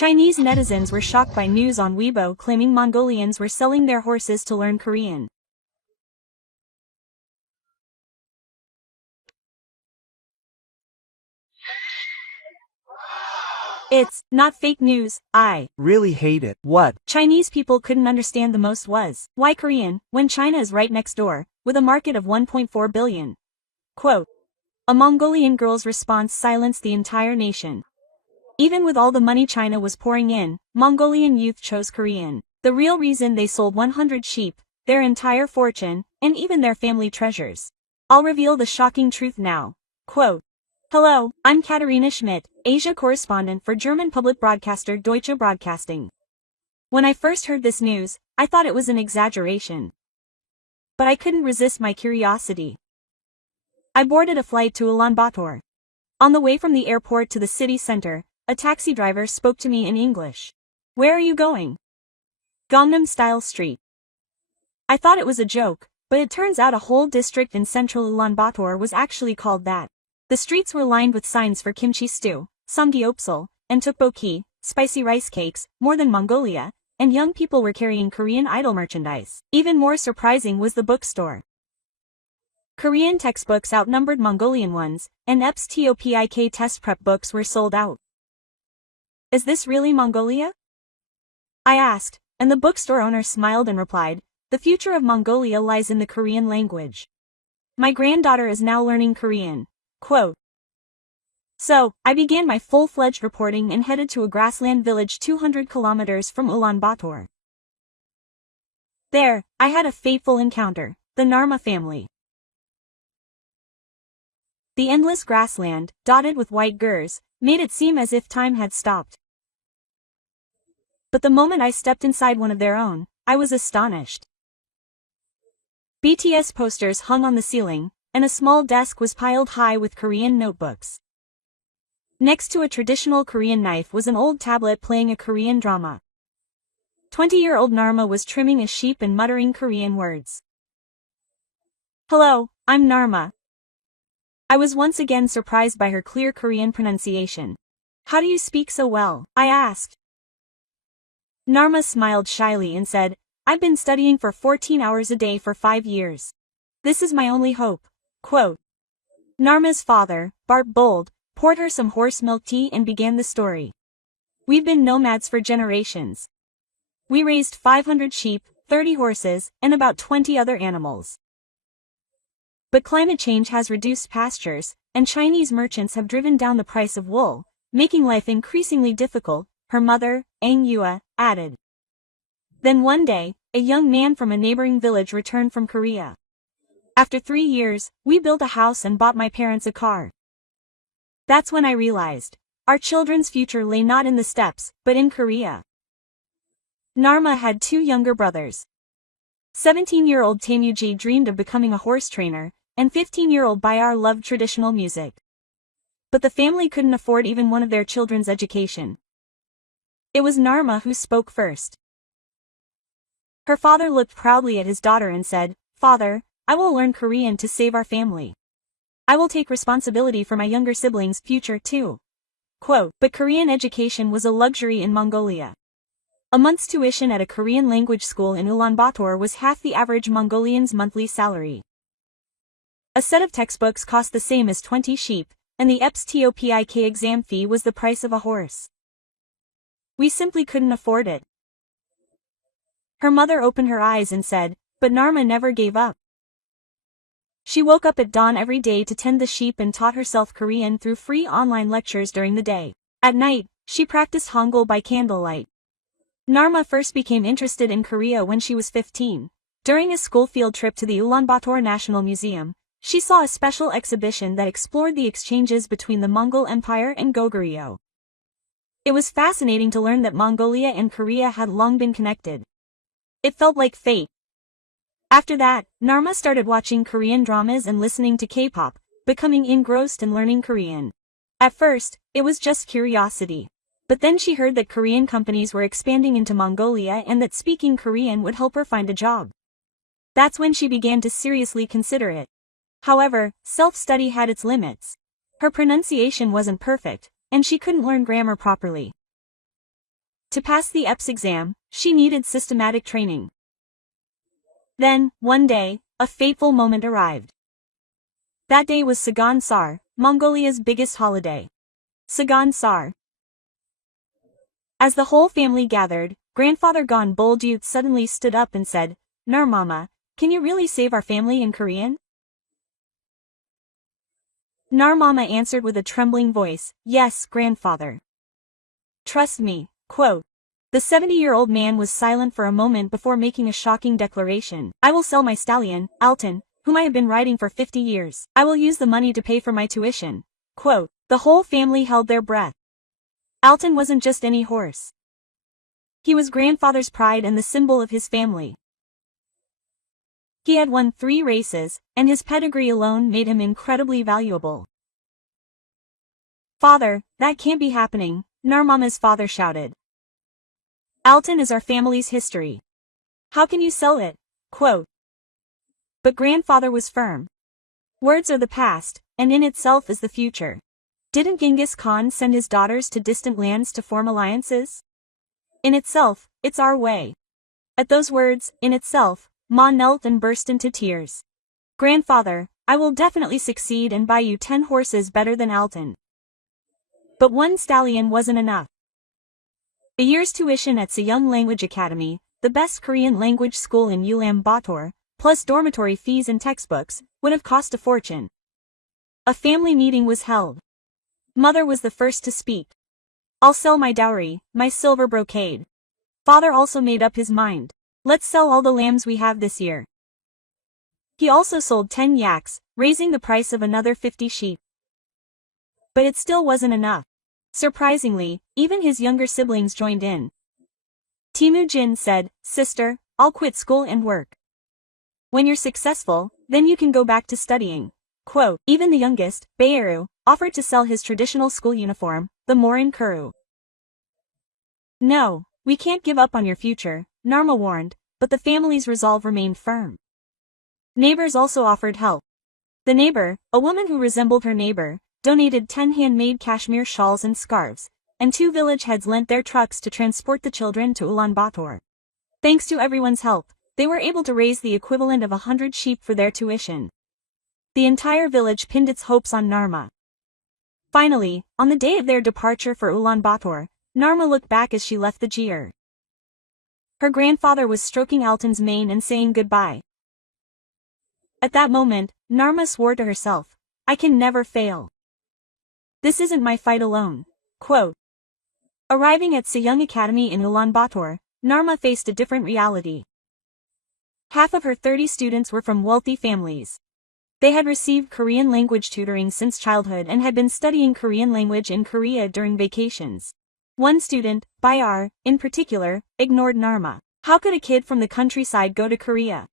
Chinese netizens were shocked by news on Weibo claiming Mongolians were selling their horses to learn Korean. It's not fake news. I really hate it. What? Chinese people couldn't understand the most was, why Korean, when China is right next door, with a market of 1.4 billion. Quote. A Mongolian girl's response silenced the entire nation. Even with all the money China was pouring in, Mongolian youth chose Korean. The real reason they sold 100 sheep, their entire fortune, and even their family treasures. I'll reveal the shocking truth now. Quote. Hello, I'm Katharina Schmidt, Asia correspondent for German public broadcaster Deutsche Broadcasting. When I first heard this news, I thought it was an exaggeration. But I couldn't resist my curiosity. I boarded a flight to Ulaanbaatar. On the way from the airport to the city center, a taxi driver spoke to me in English. Where are you going? Gangnam-style street. I thought it was a joke, but it turns out a whole district in central Ulaanbaatar was actually called that. The streets were lined with signs for kimchi stew, samgyeopsal, and tteokbokki, spicy rice cakes, more than Mongolia, and young people were carrying Korean idol merchandise. Even more surprising was the bookstore. Korean textbooks outnumbered Mongolian ones, and EPS TOPIK test prep books were sold out. Is this really Mongolia? I asked, and the bookstore owner smiled and replied, the future of Mongolia lies in the Korean language. My granddaughter is now learning Korean. Quote. So, I began my full-fledged reporting and headed to a grassland village 200 kilometers from Ulaanbaatar. There, I had a fateful encounter, the Narma family. The endless grassland, dotted with white gers, made it seem as if time had stopped. But the moment I stepped inside one of their own, I was astonished. BTS posters hung on the ceiling, and a small desk was piled high with Korean notebooks. Next to a traditional Korean knife was an old tablet playing a Korean drama. 20-year-old Narma was trimming a sheep and muttering Korean words. Hello, I'm Narma. I was once again surprised by her clear Korean pronunciation. How do you speak so well? I asked. Narma smiled shyly and said, I've been studying for 14 hours a day for 5 years. This is my only hope. Quote. Narma's father, Bart Bold, poured her some horse milk tea and began the story. We've been nomads for generations. We raised 500 sheep, 30 horses, and about 20 other animals. But climate change has reduced pastures, and Chinese merchants have driven down the price of wool, making life increasingly difficult, her mother, Ang Yua, added. Then one day, a young man from a neighboring village returned from Korea. After 3 years, we built a house and bought my parents a car. That's when I realized, our children's future lay not in the steppes, but in Korea. Narma had 2 younger brothers. 17-year-old Taemuji dreamed of becoming a horse trainer, and 15-year-old Bayar loved traditional music. But the family couldn't afford even one of their children's education. It was Narma who spoke first. Her father looked proudly at his daughter and said, Father, I will learn Korean to save our family. I will take responsibility for my younger siblings' future too. Quote, but Korean education was a luxury in Mongolia. A month's tuition at a Korean language school in Ulaanbaatar was half the average Mongolian's monthly salary. A set of textbooks cost the same as 20 sheep, and the EPS TOPIK exam fee was the price of a horse. We simply couldn't afford it. Her mother opened her eyes and said, but Narma never gave up. She woke up at dawn every day to tend the sheep and taught herself Korean through free online lectures during the day. At night, she practiced Hangul by candlelight. Narma first became interested in Korea when she was 15. During a school field trip to the Ulaanbaatar National Museum, she saw a special exhibition that explored the exchanges between the Mongol Empire and Goguryeo. It was fascinating to learn that Mongolia and Korea had long been connected. It felt like fate. After that, Narma started watching Korean dramas and listening to K-pop, becoming engrossed in learning Korean. At first, it was just curiosity. But then she heard that Korean companies were expanding into Mongolia and that speaking Korean would help her find a job. That's when she began to seriously consider it. However, self-study had its limits. Her pronunciation wasn't perfect, and she couldn't learn grammar properly. To pass the EPS exam, she needed systematic training. Then, one day, a fateful moment arrived. That day was Sagan Sar, Mongolia's biggest holiday. Sagan Sar. As the whole family gathered, grandfather Gon Boldut suddenly stood up and said, "Nar mama, can you really save our family in Korean?" Nar mama answered with a trembling voice, "Yes, grandfather. Trust me." Quote. The 70-year-old man was silent for a moment before making a shocking declaration. "I will sell my stallion, Alton, whom I have been riding for 50 years. I will use the money to pay for my tuition." Quote. The whole family held their breath. Alton wasn't just any horse. He was grandfather's pride and the symbol of his family. He had won 3 races, and his pedigree alone made him incredibly valuable. "Father, that can't be happening," Narmama's father shouted. "Alton is our family's history. How can you sell it?" Quote. But grandfather was firm. Words are the past, and in itself is the future. Didn't Genghis Khan send his daughters to distant lands to form alliances? In itself, it's our way. At those words, in itself, Ma knelt and burst into tears. "Grandfather, I will definitely succeed and buy you 10 horses better than Alton." But one stallion wasn't enough. A year's tuition at Sejong Language Academy, the best Korean language school in Ulaanbaatar, plus dormitory fees and textbooks, would have cost a fortune. A family meeting was held. Mother was the first to speak. "I'll sell my dowry, my silver brocade." Father also made up his mind. "Let's sell all the lambs we have this year." He also sold 10 yaks, raising the price of another 50 sheep. But it still wasn't enough. Surprisingly, even his younger siblings joined in. Temujin said, "Sister, I'll quit school and work. When you're successful, then you can go back to studying." Quote. Even the youngest, Baeru, offered to sell his traditional school uniform, the Morin Kuru. "No, we can't give up on your future," Narma warned, but the family's resolve remained firm. Neighbors also offered help. The neighbor, a woman who resembled her neighbor, donated 10 handmade cashmere shawls and scarves, and 2 village heads lent their trucks to transport the children to Ulaanbaatar. Thanks to everyone's help, they were able to raise the equivalent of 100 sheep for their tuition. The entire village pinned its hopes on Narma. Finally, on the day of their departure for Ulaanbaatar, Narma looked back as she left the jeer. Her grandfather was stroking Alton's mane and saying goodbye. At that moment, Narma swore to herself, "I can never fail. This isn't my fight alone." Quote. Arriving at Sejong Academy in Ulaanbaatar, Narma faced a different reality. Half of her 30 students were from wealthy families. They had received Korean language tutoring since childhood and had been studying Korean language in Korea during vacations. One student, Bayar, in particular, ignored Narma. How could a kid from the countryside go to Korea?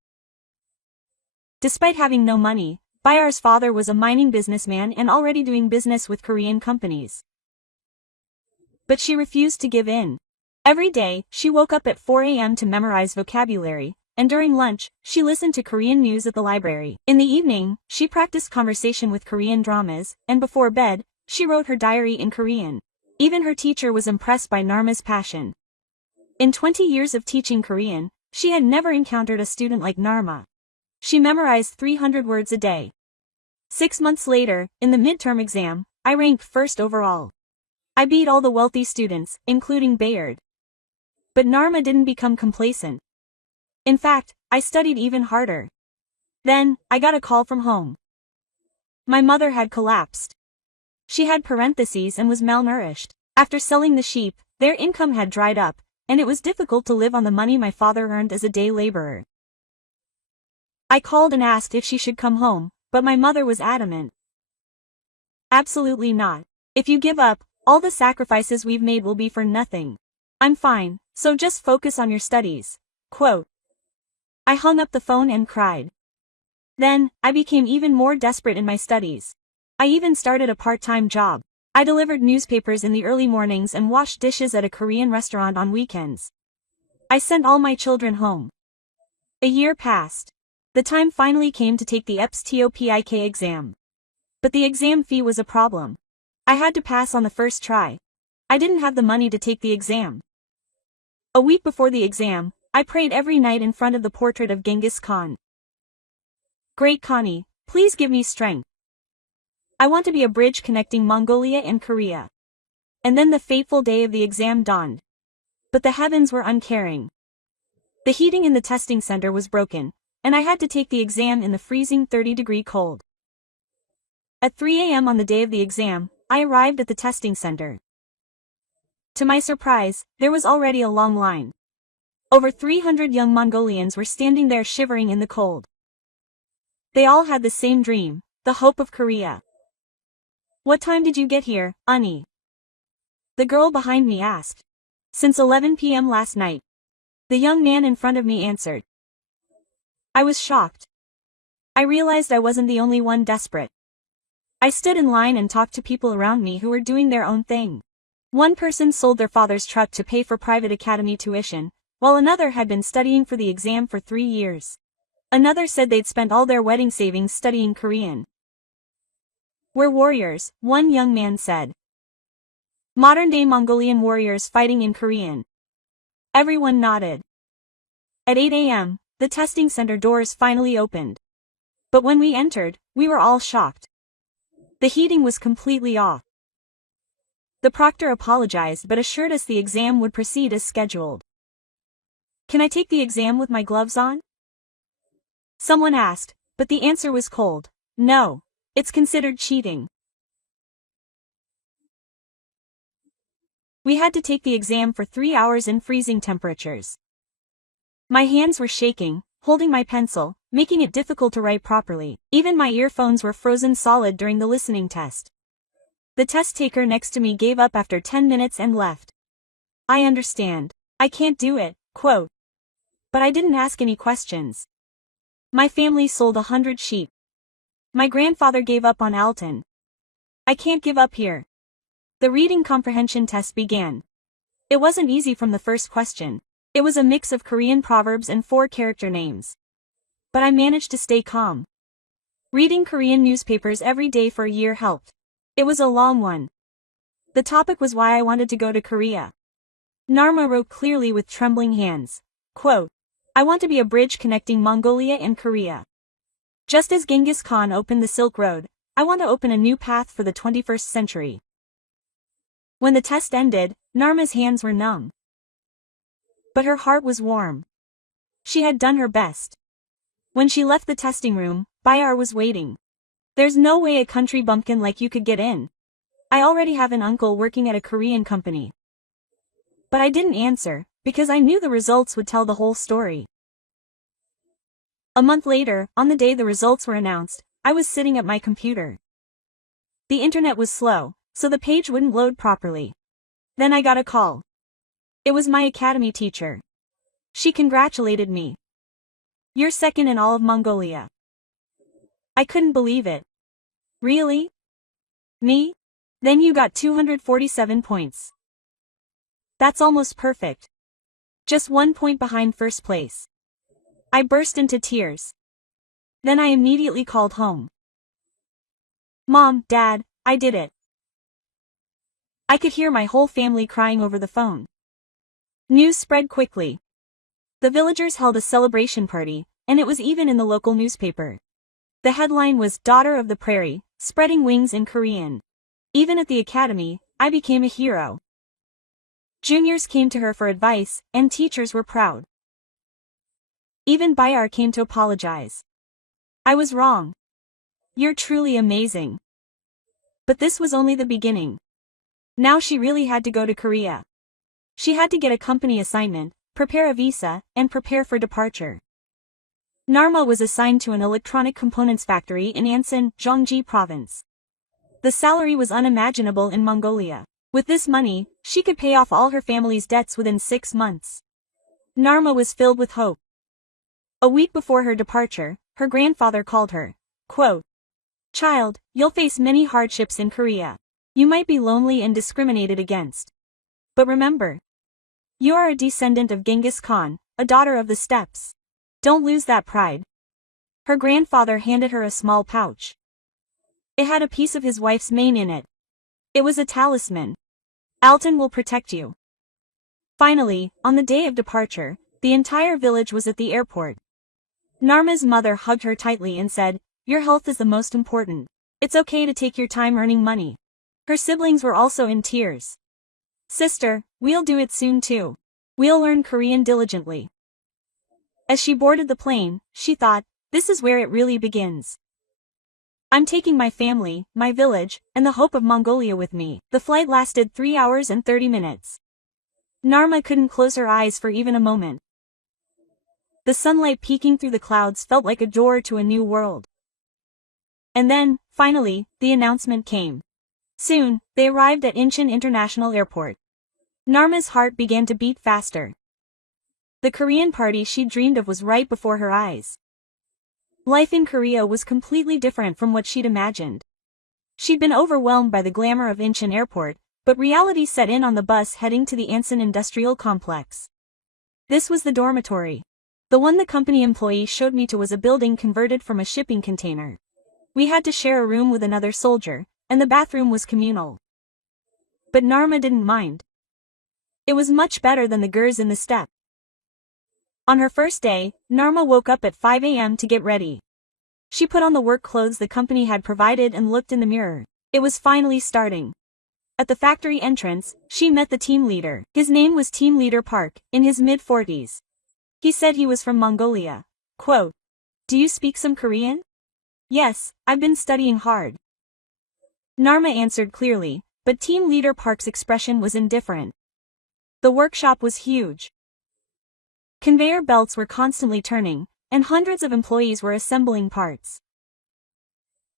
Despite having no money, Bayar's father was a mining businessman and already doing business with Korean companies. But she refused to give in. Every day, she woke up at 4 a.m. to memorize vocabulary, and during lunch, she listened to Korean news at the library. In the evening, she practiced conversation with Korean dramas, and before bed, she wrote her diary in Korean. Even her teacher was impressed by Narma's passion. In 20 years of teaching Korean, she had never encountered a student like Narma. She memorized 300 words a day. 6 months later, in the midterm exam, I ranked first overall. I beat all the wealthy students, including Bayard. But Narma didn't become complacent. In fact, I studied even harder. Then, I got a call from home. My mother had collapsed. She had parentheses and was malnourished. After selling the sheep, their income had dried up, and it was difficult to live on the money my father earned as a day laborer. I called and asked if she should come home, but my mother was adamant. "Absolutely not. If you give up, all the sacrifices we've made will be for nothing. I'm fine, so just focus on your studies." Quote. I hung up the phone and cried. Then, I became even more desperate in my studies. I even started a part-time job. I delivered newspapers in the early mornings and washed dishes at a Korean restaurant on weekends. I sent all my children home. A year passed. The time finally came to take the EPS TOPIK exam. But the exam fee was a problem. I had to pass on the first try. I didn't have the money to take the exam. A week before the exam, I prayed every night in front of the portrait of Genghis Khan. Great Khani, please give me strength. I want to be a bridge connecting Mongolia and Korea. And then the fateful day of the exam dawned. But the heavens were uncaring. The heating in the testing center was broken, and I had to take the exam in the freezing 30-degree cold. At 3 a.m. on the day of the exam, I arrived at the testing center. To my surprise, there was already a long line. Over 300 young Mongolians were standing there shivering in the cold. They all had the same dream, the hope of Korea. What time did you get here, Ani? The girl behind me asked. Since 11 p.m. last night. The young man in front of me answered. I was shocked. I realized I wasn't the only one desperate. I stood in line and talked to people around me who were doing their own thing. One person sold their father's truck to pay for private academy tuition, while another had been studying for the exam for 3 years. Another said they'd spent all their wedding savings studying Korean. We're warriors, one young man said. Modern-day Mongolian warriors fighting in Korean. Everyone nodded. At 8 a.m., the testing center doors finally opened. But when we entered, we were all shocked. The heating was completely off. The proctor apologized but assured us the exam would proceed as scheduled. Can I take the exam with my gloves on? Someone asked, but the answer was cold. No, it's considered cheating. We had to take the exam for 3 hours in freezing temperatures. My hands were shaking, holding my pencil, making it difficult to write properly. Even my earphones were frozen solid during the listening test. The test taker next to me gave up after 10 minutes and left. I understand. I can't do it, quote. But I didn't ask any questions. My family sold 100 sheep. My grandfather gave up on Alton. I can't give up here. The reading comprehension test began. It wasn't easy from the first question. It was a mix of Korean proverbs and 4 character names. But I managed to stay calm. Reading Korean newspapers every day for a year helped. It was a long one. The topic was why I wanted to go to Korea. Narma wrote clearly with trembling hands. Quote, I want to be a bridge connecting Mongolia and Korea. Just as Genghis Khan opened the Silk Road, I want to open a new path for the 21st century. When the test ended, Narma's hands were numb. But her heart was warm. She had done her best. When she left the testing room, Bayar was waiting. There's no way a country bumpkin like you could get in. I already have an uncle working at a Korean company. But I didn't answer, because I knew the results would tell the whole story. A month later, on the day the results were announced, I was sitting at my computer. The internet was slow, so the page wouldn't load properly. Then I got a call. It was my academy teacher. She congratulated me. You're second in all of Mongolia. I couldn't believe it. Really? Me? Then you got 247 points. That's almost perfect. Just 1 point behind first place. I burst into tears. Then I immediately called home. Mom, Dad, I did it. I could hear my whole family crying over the phone. News spread quickly. The villagers held a celebration party, and it was even in the local newspaper. The headline was Daughter of the Prairie, Spreading Wings in Korean. Even at the academy, I became a hero. Juniors came to her for advice, and teachers were proud. Even Bayar came to apologize. I was wrong. You're truly amazing. But this was only the beginning. Now she really had to go to Korea. She had to get a company assignment, prepare a visa, and prepare for departure. Narma was assigned to an electronic components factory in Ansan, Gyeonggi Province. The salary was unimaginable in Mongolia. With this money, she could pay off all her family's debts within 6 months. Narma was filled with hope. A week before her departure, her grandfather called her. Quote, Child, you'll face many hardships in Korea. You might be lonely and discriminated against. But remember, you are a descendant of Genghis Khan, a daughter of the steppes. Don't lose that pride. Her grandfather handed her a small pouch. It had a piece of his wife's mane in it. It was a talisman. Alton will protect you. Finally, on the day of departure, the entire village was at the airport. Narma's mother hugged her tightly and said, "Your health is the most important. It's okay to take your time earning money." Her siblings were also in tears. "Sister, we'll do it soon too. We'll learn Korean diligently." As she boarded the plane, she thought, this is where it really begins. I'm taking my family, my village, and the hope of Mongolia with me. The flight lasted 3 hours and 30 minutes. Narma couldn't close her eyes for even a moment. The sunlight peeking through the clouds felt like a door to a new world. And then, finally, the announcement came. Soon, they arrived at Incheon International Airport. Narma's heart began to beat faster. The Korean party she dreamed of was right before her eyes. Life in Korea was completely different from what she'd imagined. She'd been overwhelmed by the glamour of Incheon Airport, but reality set in on the bus heading to the Ansan Industrial Complex. This was the dormitory. The one the company employee showed me to was a building converted from a shipping container. We had to share a room with another soldier, and the bathroom was communal. But Narma didn't mind. It was much better than the gurs in the steppe. On her first day, Narma woke up at 5 a.m. to get ready. She put on the work clothes the company had provided and looked in the mirror. It was finally starting. At the factory entrance, she met the team leader. His name was Team Leader Park, in his mid-40s. He said he was from Mongolia. Quote, "Do you speak some Korean?" "Yes, I've been studying hard." Narma answered clearly, but Team Leader Park's expression was indifferent. The workshop was huge. Conveyor belts were constantly turning, and hundreds of employees were assembling parts.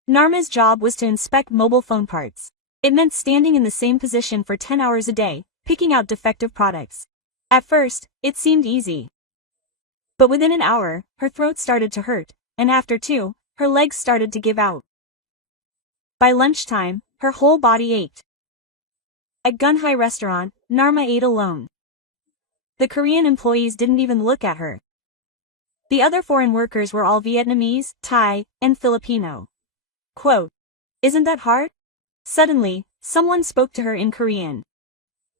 Narma's job was to inspect mobile phone parts. It meant standing in the same position for 10 hours a day, picking out defective products. At first, it seemed easy. But within an hour, her throat started to hurt, and after 2, her legs started to give out. By lunchtime, her whole body ached. At Gunhai restaurant, Narma ate alone. The Korean employees didn't even look at her. The other foreign workers were all Vietnamese, Thai, and Filipino. Quote, "Isn't that hard?" Suddenly, someone spoke to her in Korean.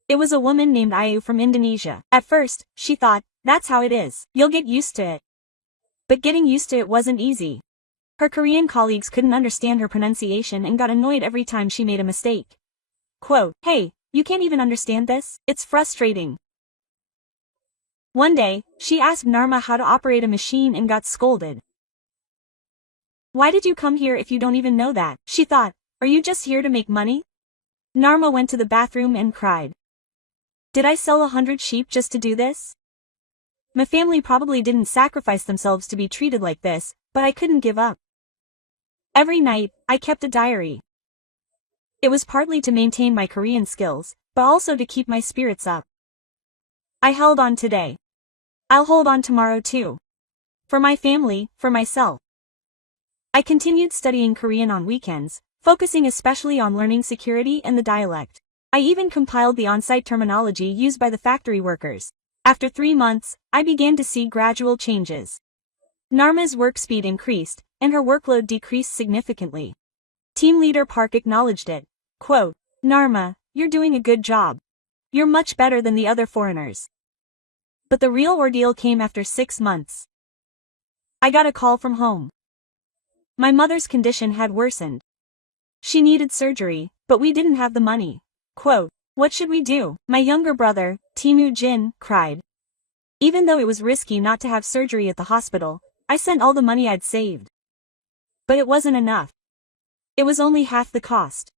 It was a woman named Ayu from Indonesia. At first, she thought, that's how it is. You'll get used to it. But getting used to it wasn't easy. Her Korean colleagues couldn't understand her pronunciation and got annoyed every time she made a mistake. Quote, "Hey, you can't even understand this? It's frustrating." One day, she asked Narma how to operate a machine and got scolded. "Why did you come here if you don't even know that?" She thought, "Are you just here to make money?" Narma went to the bathroom and cried. "Did I sell 100 sheep just to do this? My family probably didn't sacrifice themselves to be treated like this, but I couldn't give up." Every night, I kept a diary. It was partly to maintain my Korean skills, but also to keep my spirits up. I held on today. I'll hold on tomorrow too. For my family, for myself. I continued studying Korean on weekends, focusing especially on learning security and the dialect. I even compiled the on-site terminology used by the factory workers. After 3 months, I began to see gradual changes. Narma's work speed increased, and her workload decreased significantly. Team Leader Park acknowledged it. Quote, "Narma, you're doing a good job. You're much better than the other foreigners." But the real ordeal came after 6 months. I got a call from home. My mother's condition had worsened. She needed surgery, but we didn't have the money. Quote, "What should we do?" My younger brother, Timu Jin, cried. Even though it was risky not to have surgery at the hospital, I sent all the money I'd saved. But it wasn't enough. It was only half the cost.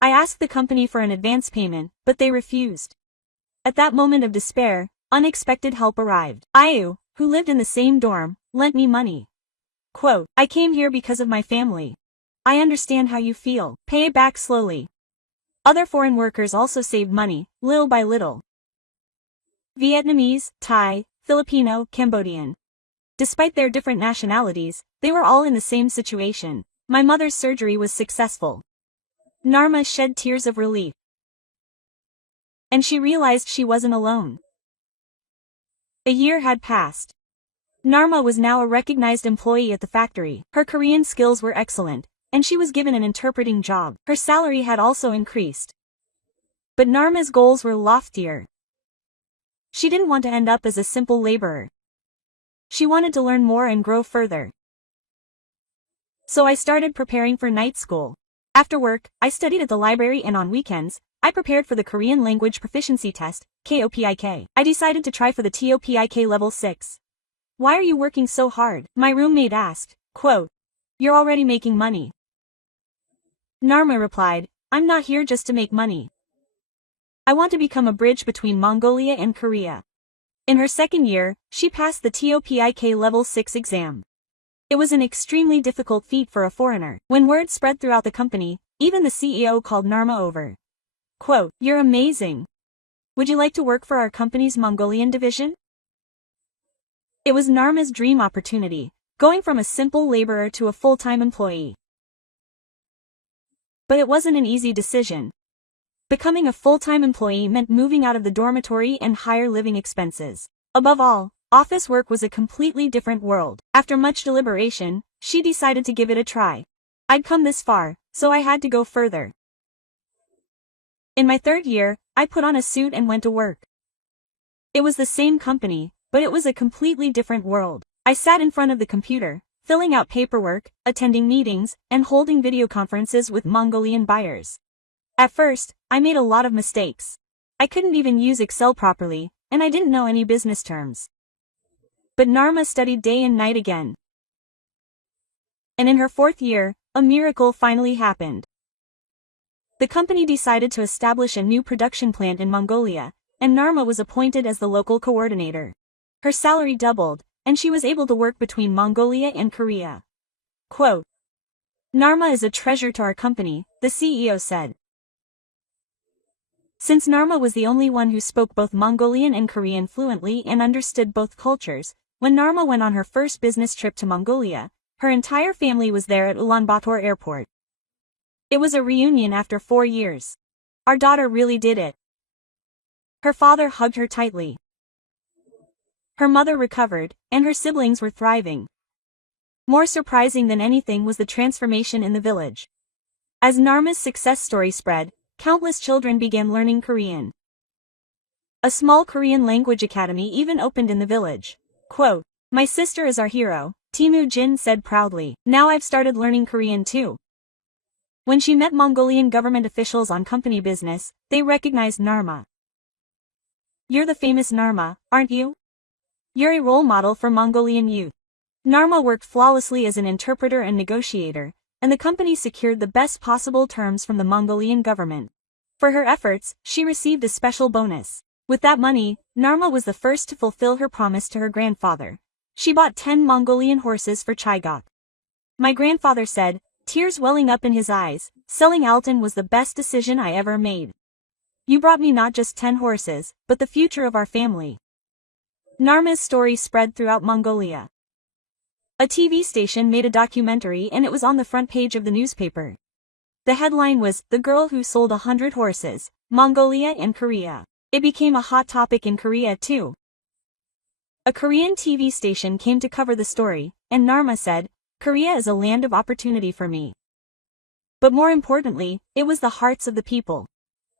I asked the company for an advance payment, but they refused. At that moment of despair, unexpected help arrived. Ayu, who lived in the same dorm, lent me money. Quote, "I came here because of my family. I understand how you feel. Pay it back slowly." Other foreign workers also saved money, little by little. Vietnamese, Thai, Filipino, Cambodian. Despite their different nationalities, they were all in the same situation. My mother's surgery was successful. Narma shed tears of relief. And she realized she wasn't alone. A year had passed. Narma was now a recognized employee at the factory. Her Korean skills were excellent, and she was given an interpreting job. Her salary had also increased. But Narma's goals were loftier. She didn't want to end up as a simple laborer. She wanted to learn more and grow further. So I started preparing for night school. After work, I studied at the library, and on weekends, I prepared for the Korean Language Proficiency Test, KOPIK. I decided to try for the TOPIK Level 6. Why are you working so hard? My roommate asked. Quote, you're already making money. Narma replied, I'm not here just to make money. I want to become a bridge between Mongolia and Korea. In her second year, she passed the TOPIK Level 6 exam. It was an extremely difficult feat for a foreigner. When word spread throughout the company, even the CEO called Narma over. Quote, you're amazing. Would you like to work for our company's Mongolian division? It was Narma's dream opportunity, going from a simple laborer to a full-time employee. But it wasn't an easy decision. Becoming a full-time employee meant moving out of the dormitory and higher living expenses. Above all, office work was a completely different world. After much deliberation, she decided to give it a try. I'd come this far, so I had to go further. In my third year, I put on a suit and went to work. It was the same company, but it was a completely different world. I sat in front of the computer, filling out paperwork, attending meetings, and holding video conferences with Mongolian buyers. At first, I made a lot of mistakes. I couldn't even use Excel properly, and I didn't know any business terms. But Narma studied day and night again. And in her fourth year, a miracle finally happened. The company decided to establish a new production plant in Mongolia, and Narma was appointed as the local coordinator. Her salary doubled, and she was able to work between Mongolia and Korea. Quote, Narma is a treasure to our company, the CEO said. Since Narma was the only one who spoke both Mongolian and Korean fluently and understood both cultures, when Narma went on her first business trip to Mongolia, her entire family was there at Ulaanbaatar Airport. It was a reunion after 4 years. Our daughter really did it. Her father hugged her tightly. Her mother recovered, and her siblings were thriving. More surprising than anything was the transformation in the village. As Narma's success story spread, countless children began learning Korean. A small Korean language academy even opened in the village. Quote, my sister is our hero, Timu Jin said proudly. Now I've started learning Korean too. When she met Mongolian government officials on company business, they recognized Narma. You're the famous Narma, aren't you? You're a role model for Mongolian youth. Narma worked flawlessly as an interpreter and negotiator, and the company secured the best possible terms from the Mongolian government. For her efforts, she received a special bonus. With that money, Narma was the first to fulfill her promise to her grandfather. She bought 10 Mongolian horses for Chaigok. My grandfather said, tears welling up in his eyes, selling Alton was the best decision I ever made. You brought me not just 10 horses, but the future of our family. Narma's story spread throughout Mongolia. A TV station made a documentary and it was on the front page of the newspaper. The headline was, The Girl Who Sold 100 Horses, Mongolia and Korea. It became a hot topic in Korea too. A Korean TV station came to cover the story, and Narma said, Korea is a land of opportunity for me. But more importantly, it was the hearts of the people.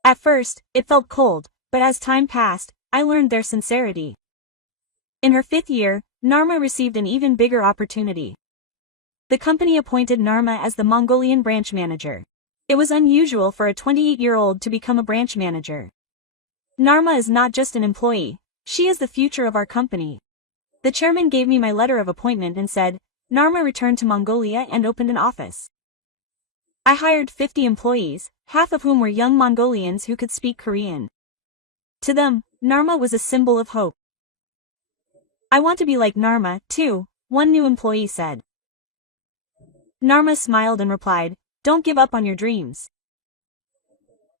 At first, it felt cold, but as time passed, I learned their sincerity. In her 5th year, Narma received an even bigger opportunity. The company appointed Narma as the Mongolian branch manager. It was unusual for a 28-year-old to become a branch manager. Narma is not just an employee, she is the future of our company. The chairman gave me my letter of appointment and said, Narma returned to Mongolia and opened an office. I hired 50 employees, half of whom were young Mongolians who could speak Korean. To them, Narma was a symbol of hope. I want to be like Narma, too, one new employee said. Narma smiled and replied, don't give up on your dreams.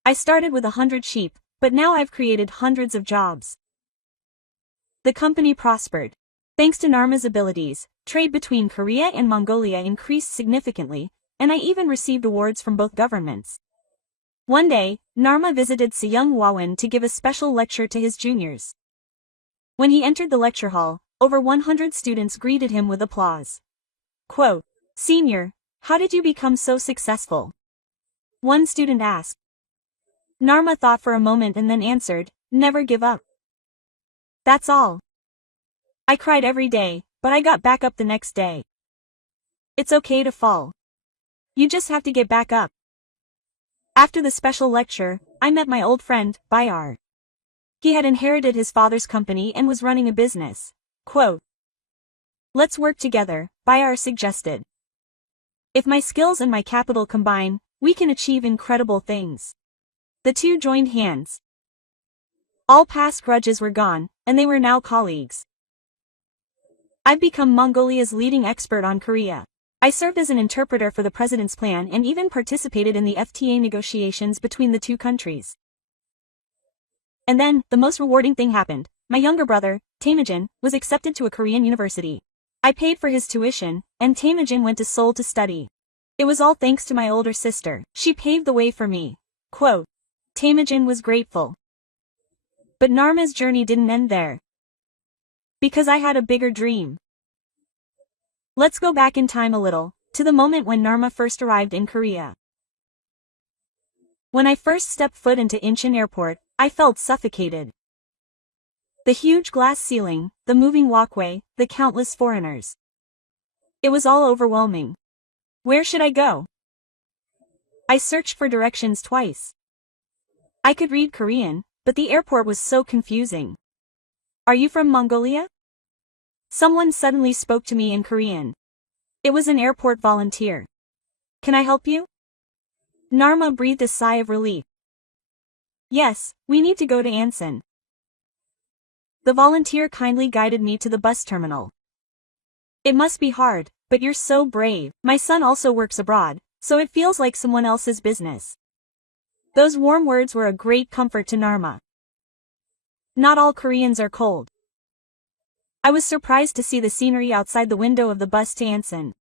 I started with 100 sheep, but now I've created hundreds of jobs. The company prospered. Thanks to Narma's abilities, trade between Korea and Mongolia increased significantly, and I even received awards from both governments. One day, Narma visited Seung Hwawan to give a special lecture to his juniors. When he entered the lecture hall, over 100 students greeted him with applause. Quote, Senior, how did you become so successful? One student asked. Narma thought for a moment and then answered, never give up. That's all. I cried every day, but I got back up the next day. It's okay to fall. You just have to get back up. After the special lecture, I met my old friend, Bayar. He had inherited his father's company and was running a business. Quote, "Let's work together," Bayar suggested. "If my skills and my capital combine, we can achieve incredible things." The two joined hands. All past grudges were gone, and they were now colleagues. I've become Mongolia's leading expert on Korea. I served as an interpreter for the president's plan and even participated in the FTA negotiations between the two countries. And then, the most rewarding thing happened. My younger brother, Temujin, was accepted to a Korean university. I paid for his tuition, and Temujin went to Seoul to study. It was all thanks to my older sister. She paved the way for me. Quote, Temujin was grateful. But Narma's journey didn't end there. Because I had a bigger dream. Let's go back in time a little, to the moment when Narma first arrived in Korea. When I first stepped foot into Incheon Airport, I felt suffocated. The huge glass ceiling, the moving walkway, the countless foreigners. It was all overwhelming. Where should I go? I searched for directions twice. I could read Korean, but the airport was so confusing. Are you from Mongolia? Someone suddenly spoke to me in Korean. It was an airport volunteer. Can I help you? Narma breathed a sigh of relief. Yes, we need to go to Ansan. The volunteer kindly guided me to the bus terminal. It must be hard, but you're so brave. My son also works abroad, so it feels like someone else's business. Those warm words were a great comfort to Narma. Not all Koreans are cold. I was surprised to see the scenery outside the window of the bus to Ansan.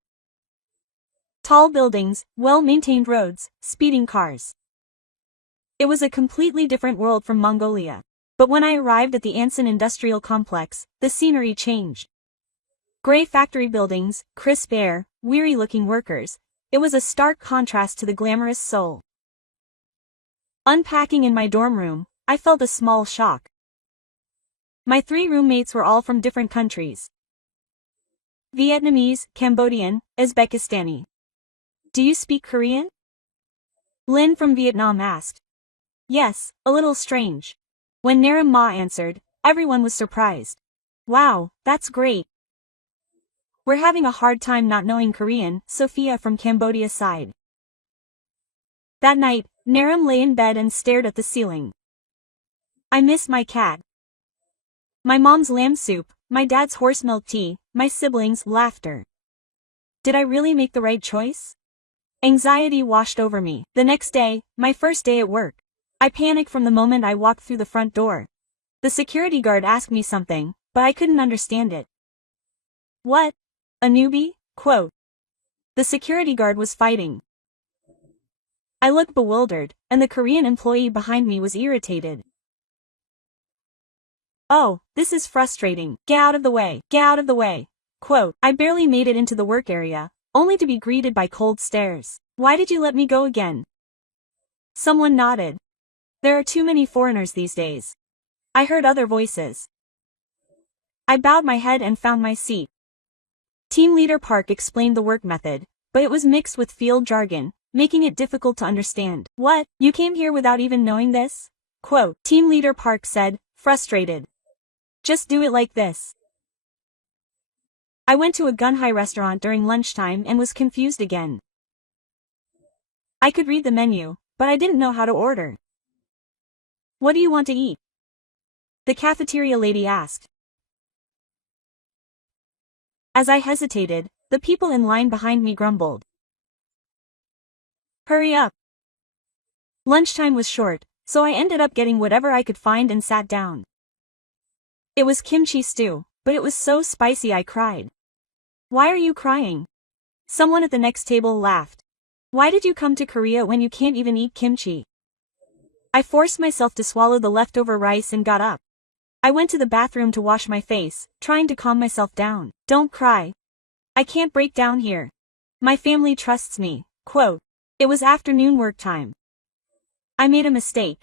Tall buildings, well-maintained roads, speeding cars. It was a completely different world from Mongolia. But when I arrived at the Ansan industrial complex, the scenery changed. Gray factory buildings, crisp air, weary-looking workers. It was a stark contrast to the glamorous Seoul. Unpacking in my dorm room, I felt a small shock. My 3 roommates were all from different countries. Vietnamese, Cambodian, Uzbekistani. Do you speak Korean? Lin from Vietnam asked. Yes, a little strange. When Naram Ma answered, everyone was surprised. Wow, that's great. We're having a hard time not knowing Korean, Sophia from Cambodia sighed. That night, Naram lay in bed and stared at the ceiling. I miss my cat. My mom's lamb soup, my dad's horse milk tea, my siblings' laughter. Did I really make the right choice? Anxiety washed over me. The next day, my first day at work. I panicked from the moment I walked through the front door. The security guard asked me something, but I couldn't understand it. What? A newbie? Quote. The security guard was fighting. I looked bewildered, and the Korean employee behind me was irritated. Oh, this is frustrating. Get out of the way. Get out of the way. Quote. I barely made it into the work area, only to be greeted by cold stares. Why did you let me go again? Someone nodded. There are too many foreigners these days. I heard other voices. I bowed my head and found my seat. Team leader Park explained the work method, but it was mixed with field jargon, making it difficult to understand. What? You came here without even knowing this? Quote. Team leader Park said, frustrated. Just do it like this. I went to a Gunhai restaurant during lunchtime and was confused again. I could read the menu, but I didn't know how to order. What do you want to eat? The cafeteria lady asked. As I hesitated, the people in line behind me grumbled. Hurry up. Lunchtime was short, so I ended up getting whatever I could find and sat down. It was kimchi stew, but it was so spicy I cried. Why are you crying? Someone at the next table laughed. Why did you come to Korea when you can't even eat kimchi? I forced myself to swallow the leftover rice and got up. I went to the bathroom to wash my face, trying to calm myself down. Don't cry. I can't break down here. My family trusts me. Quote. It was afternoon work time. I made a mistake.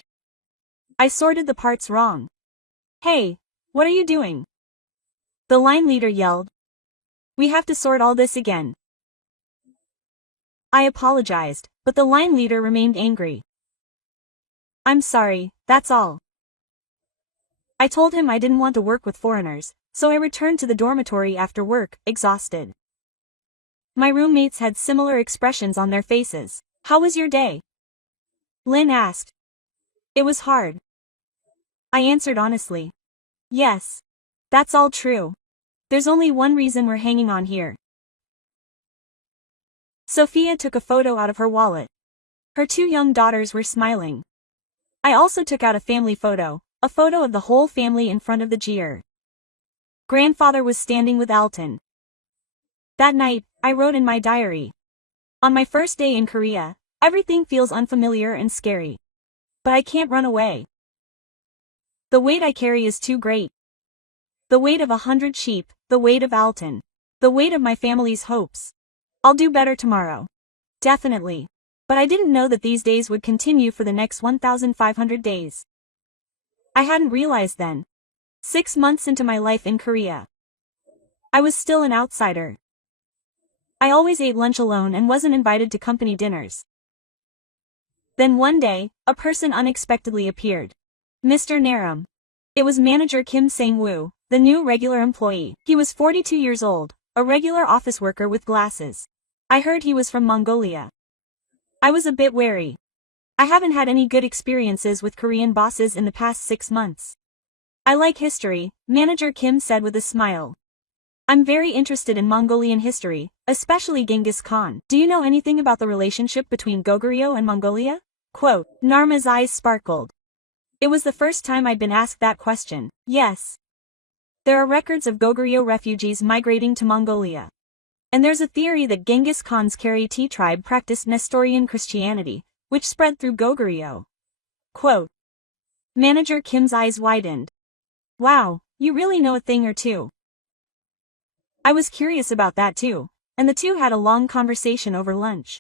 I sorted the parts wrong. Hey, What are you doing? The line leader yelled. We have to sort all this again. I apologized, but the line leader remained angry. I'm sorry, that's all. I told him I didn't want to work with foreigners, so I returned to the dormitory after work, exhausted. My roommates had similar expressions on their faces. How was your day? Lynn asked. It was hard. I answered honestly. Yes. That's all true. There's only one reason we're hanging on here. Sophia took a photo out of her wallet. Her two young daughters were smiling. I also took out a family photo, a photo of the whole family in front of the jeer. Grandfather was standing with Alton. That night, I wrote in my diary. On my first day in Korea, everything feels unfamiliar and scary. But I can't run away. The weight I carry is too great. The weight of 100 sheep, the weight of Alton. The weight of my family's hopes. I'll do better tomorrow. Definitely. But I didn't know that these days would continue for the next 1,500 days. I hadn't realized then. 6 months into my life in Korea, I was still an outsider. I always ate lunch alone and wasn't invited to company dinners. Then one day, a person unexpectedly appeared. Mr. Naram. It was manager Kim Sang-woo, the new regular employee. He was 42 years old, a regular office worker with glasses. I heard he was from Mongolia. I was a bit wary. I haven't had any good experiences with Korean bosses in the past 6 months. I like history, manager Kim said with a smile. I'm very interested in Mongolian history, especially Genghis Khan. Do you know anything about the relationship between Goguryeo and Mongolia? Quote, Narma's eyes sparkled. It was the first time I'd been asked that question. Yes. There are records of Goguryeo refugees migrating to Mongolia. And there's a theory that Genghis Khan's Karaite tribe practiced Nestorian Christianity, which spread through Goguryeo. Quote. Manager Kim's eyes widened. Wow, you really know a thing or two. I was curious about that too, and the two had a long conversation over lunch.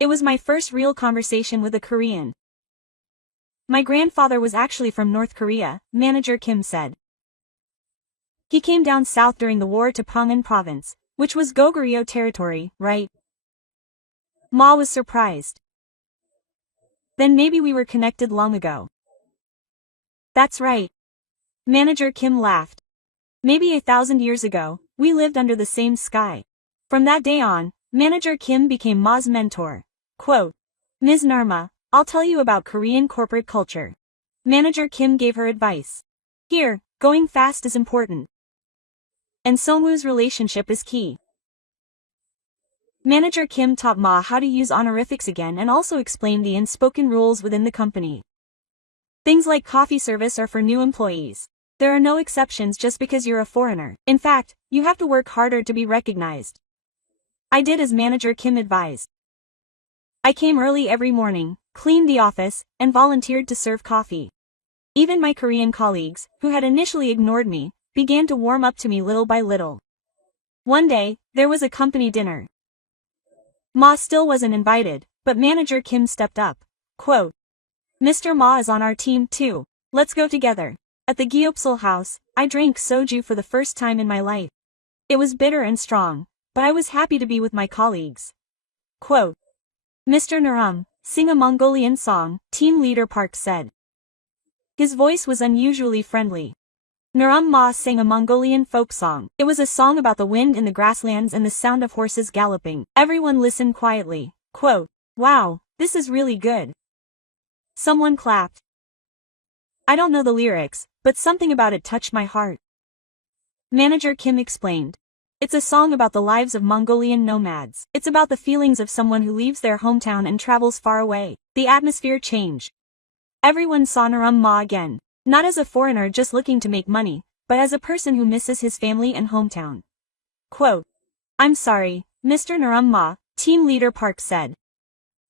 It was my first real conversation with a Korean. My grandfather was actually from North Korea, manager Kim said. He came down south during the war to Pongin province, which was Goguryeo territory, right? Ma was surprised. Then maybe we were connected long ago. That's right. Manager Kim laughed. Maybe 1,000 years ago, we lived under the same sky. From that day on, manager Kim became Ma's mentor. Quote, Ms. Narma, I'll tell you about Korean corporate culture. Manager Kim gave her advice. Here, going fast is important. And Songwoo's relationship is key. Manager Kim taught Ma how to use honorifics again and also explained the unspoken rules within the company. Things like coffee service are for new employees. There are no exceptions just because you're a foreigner. In fact, you have to work harder to be recognized. I did as manager Kim advised. I came early every morning, cleaned the office, and volunteered to serve coffee. Even my Korean colleagues, who had initially ignored me, began to warm up to me little by little. One day, there was a company dinner. Ma still wasn't invited, but manager Kim stepped up. Quote, Mr. Ma is on our team too. Let's go together. At the Gyeopsal house, I drank soju for the first time in my life. It was bitter and strong, but I was happy to be with my colleagues. Quote, Mr. Naram, sing a Mongolian song, team leader Park said. His voice was unusually friendly. Naram Ma sang a Mongolian folk song. It was a song about the wind in the grasslands and the sound of horses galloping. Everyone listened quietly. Quote, wow, this is really good. Someone clapped. I don't know the lyrics, but something about it touched my heart. Manager Kim explained. It's a song about the lives of Mongolian nomads. It's about the feelings of someone who leaves their hometown and travels far away. The atmosphere changed. Everyone saw Naram Ma again. Not as a foreigner just looking to make money, but as a person who misses his family and hometown. Quote, I'm sorry, Mr. Naram Ma, team leader Park said.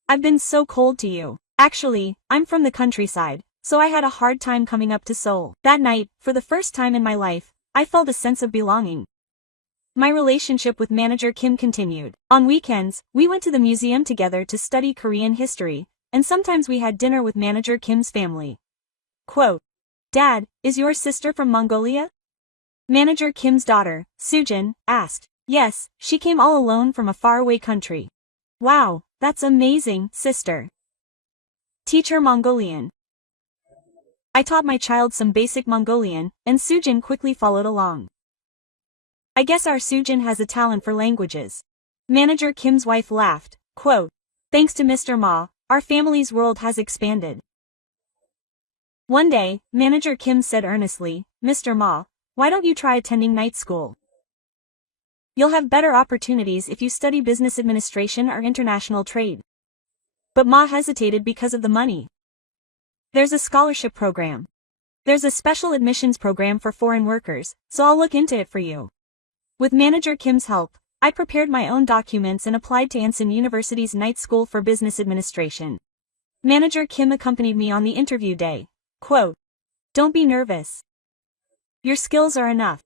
I've been so cold to you. Actually, I'm from the countryside, so I had a hard time coming up to Seoul. That night, for the first time in my life, I felt a sense of belonging. My relationship with manager Kim continued. On weekends, we went to the museum together to study Korean history, and sometimes we had dinner with manager Kim's family. Quote, Dad, is your sister from Mongolia? Manager Kim's daughter, Sujin, asked. Yes, she came all alone from a faraway country. Wow, that's amazing, sister. Teach her Mongolian. I taught my child some basic Mongolian, and Sujin quickly followed along. I guess our Sujin has a talent for languages. Manager Kim's wife laughed, quote, thanks to Mr. Ma, our family's world has expanded. One day, Manager Kim said earnestly, Mr. Ma, why don't you try attending night school? You'll have better opportunities if you study business administration or international trade. But Ma hesitated because of the money. There's a scholarship program. There's a special admissions program for foreign workers, so I'll look into it for you. With Manager Kim's help, I prepared my own documents and applied to Anson University's night school for business administration. Manager Kim accompanied me on the interview day. Quote, don't be nervous. Your skills are enough.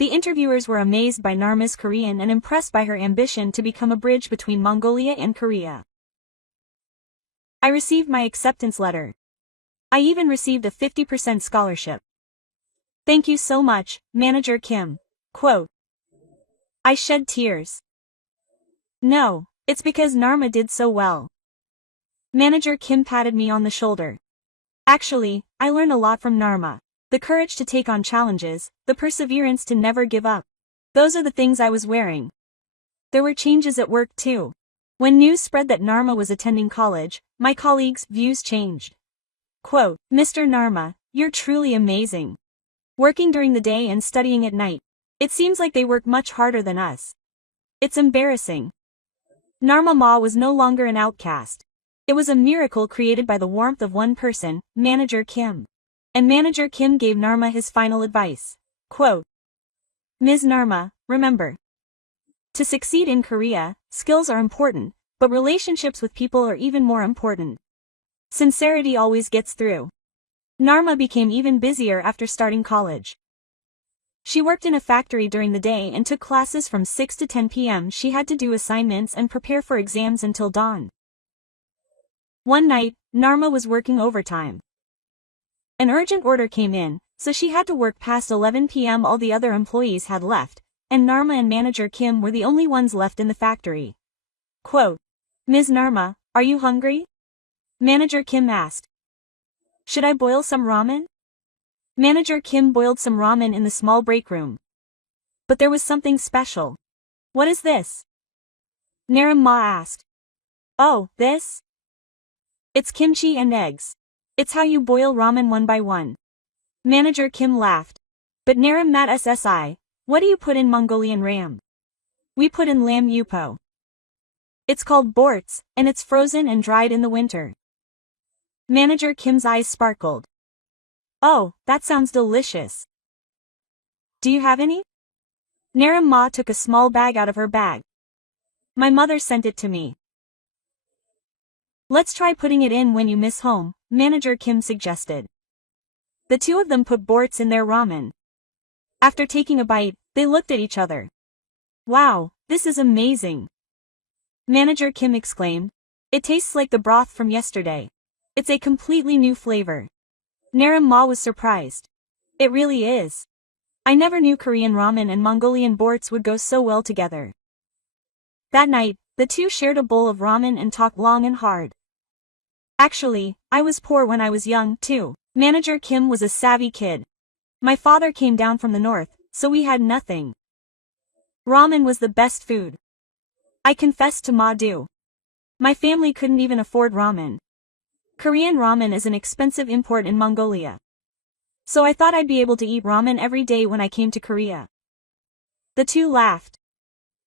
The interviewers were amazed by Narma's Korean and impressed by her ambition to become a bridge between Mongolia and Korea. I received my acceptance letter. I even received a 50% scholarship. Thank you so much, Manager Kim. Quote, I shed tears. No, it's because Narma did so well. Manager Kim patted me on the shoulder. Actually, I learned a lot from Narma. The courage to take on challenges, the perseverance to never give up. Those are the things I was wearing. There were changes at work too. When news spread that Narma was attending college, my colleagues' views changed. Quote, Mr. Narma, you're truly amazing. Working during the day and studying at night. It seems like they work much harder than us. It's embarrassing. Narma Ma was no longer an outcast. It was a miracle created by the warmth of one person, Manager Kim. And Manager Kim gave Narma his final advice. Quote, Ms. Narma, remember. To succeed in Korea, skills are important, but relationships with people are even more important. Sincerity always gets through. Narma became even busier after starting college. She worked in a factory during the day and took classes from 6 to 10 p.m. She had to do assignments and prepare for exams until dawn. One night, Narma was working overtime. An urgent order came in, so she had to work past 11 p.m. All the other employees had left, and Narma and Manager Kim were the only ones left in the factory. Quote, Ms. Narma, are you hungry? Manager Kim asked. Should I boil some ramen? Manager Kim boiled some ramen in the small break room. But there was something special. What is this? Naram Ma asked. Oh, this? It's kimchi and eggs. It's how you boil ramen one by one. Manager Kim laughed. But Naram Mat SSI, what do you put in Mongolian ram? We put in lamb yupo. It's called borts, and it's frozen and dried in the winter. Manager Kim's eyes sparkled. Oh, that sounds delicious. Do you have any? Naram Ma took a small bag out of her bag. My mother sent it to me. Let's try putting it in when you miss home, Manager Kim suggested. The two of them put borts in their ramen. After taking a bite, they looked at each other. Wow, this is amazing. Manager Kim exclaimed. It tastes like the broth from yesterday. It's a completely new flavor. Naram Ma was surprised. It really is. I never knew Korean ramen and Mongolian borts would go so well together. That night, the two shared a bowl of ramen and talked long and hard. Actually, I was poor when I was young, too. Manager Kim was a savvy kid. My father came down from the north, so we had nothing. Ramen was the best food. I confessed to Ma Du. My family couldn't even afford ramen. Korean ramen is an expensive import in Mongolia. So I thought I'd be able to eat ramen every day when I came to Korea. The two laughed.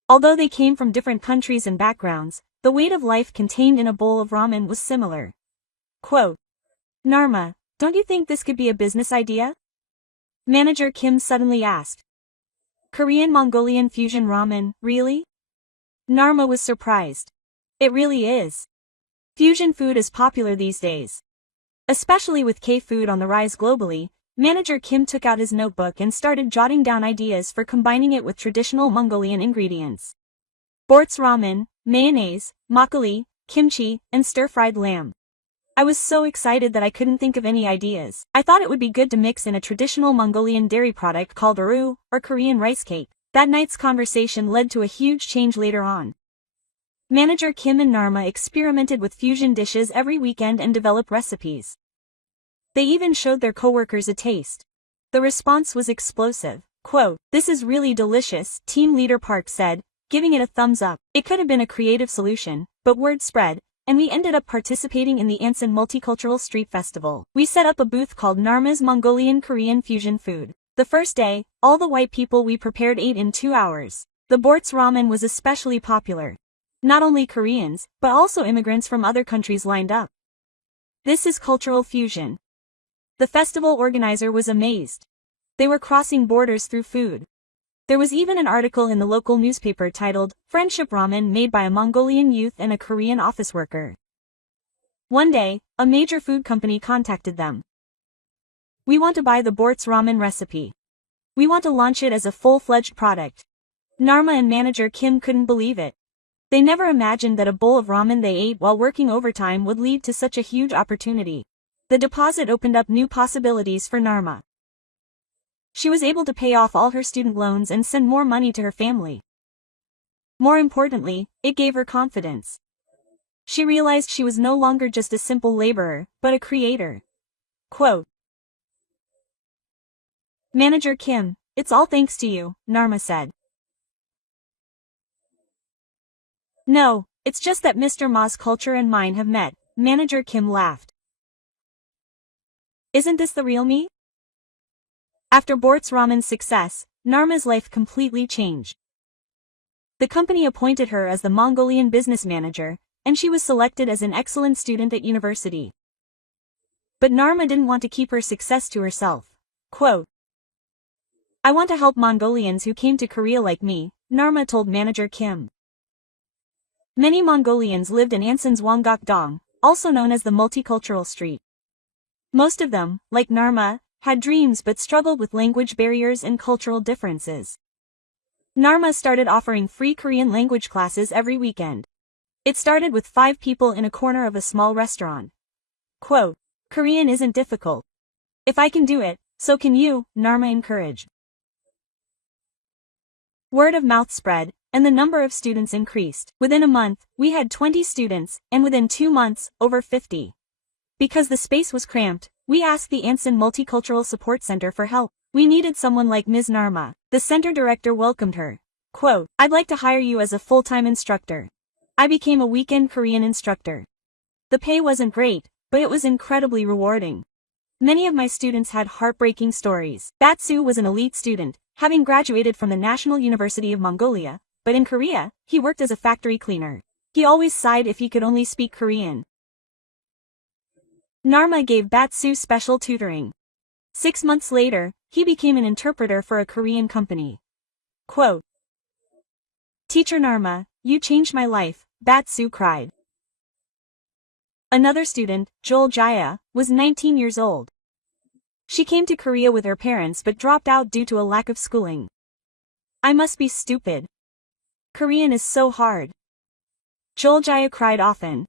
Although they came from different countries and backgrounds, the weight of life contained in a bowl of ramen was similar. Quote, Narma, don't you think this could be a business idea? Manager Kim suddenly asked. Korean Mongolian fusion ramen, really? Narma was surprised. It really is. Fusion food is popular these days. Especially with K-food on the rise globally, Manager Kim took out his notebook and started jotting down ideas for combining it with traditional Mongolian ingredients. Borts ramen, mayonnaise, makgeolli, kimchi, and stir-fried lamb. I was so excited that I couldn't think of any ideas. I thought it would be good to mix in a traditional Mongolian dairy product called aru, or Korean rice cake. That night's conversation led to a huge change later on. Manager Kim and Narma experimented with fusion dishes every weekend and developed recipes. They even showed their coworkers a taste. The response was explosive. Quote, "This is really delicious," team leader Park said, giving it a thumbs up. It could have been a creative solution, but word spread, and we ended up participating in the Ansan Multicultural Street Festival. We set up a booth called Narma's Mongolian Korean Fusion Food. The first day, all the white people we prepared ate in 2 hours. The Bort's ramen was especially popular. Not only Koreans, but also immigrants from other countries lined up. This is cultural fusion. The festival organizer was amazed. They were crossing borders through food. There was even an article in the local newspaper titled, "Friendship Ramen Made by a Mongolian Youth and a Korean Office Worker." One day, a major food company contacted them. "We want to buy the Bort's ramen recipe. We want to launch it as a full-fledged product." Narma and manager Kim couldn't believe it. They never imagined that a bowl of ramen they ate while working overtime would lead to such a huge opportunity. The deposit opened up new possibilities for Narma. She was able to pay off all her student loans and send more money to her family. More importantly, it gave her confidence. She realized she was no longer just a simple laborer, but a creator. Quote, "Manager Kim, it's all thanks to you," Narma said. "No, it's just that Mr. Ma's culture and mine have met," Manager Kim laughed. "Isn't this the real me?" After Bort's ramen's success, Narma's life completely changed. The company appointed her as the Mongolian business manager, and she was selected as an excellent student at university. But Narma didn't want to keep her success to herself. Quote, "I want to help Mongolians who came to Korea like me," Narma told manager Kim. Many Mongolians lived in Ansan's Wanggakdong, also known as the Multicultural Street. Most of them, like Narma, had dreams but struggled with language barriers and cultural differences. Narma started offering free Korean language classes every weekend. It started with 5 people in a corner of a small restaurant. Quote, "Korean isn't difficult. If I can do it, so can you," Narma encouraged. Word of mouth spread, and the number of students increased. Within a month, we had 20 students, and within 2 months, over 50. Because the space was cramped, we asked the Ansan Multicultural Support Center for help. We needed someone like Ms. Narma. The center director welcomed her. Quote, "I'd like to hire you as a full-time instructor." I became a weekend Korean instructor. The pay wasn't great, but it was incredibly rewarding. Many of my students had heartbreaking stories. Batsu was an elite student, having graduated from the National University of Mongolia, but in Korea, he worked as a factory cleaner. He always sighed if he could only speak Korean. Narma gave Batsu special tutoring. 6 months later, he became an interpreter for a Korean company. Quote, "Teacher Narma, you changed my life," Batsu cried. Another student, Joel Jaya, was 19 years old. She came to Korea with her parents but dropped out due to a lack of schooling. "I must be stupid. Korean is so hard." Joel Jaya cried often.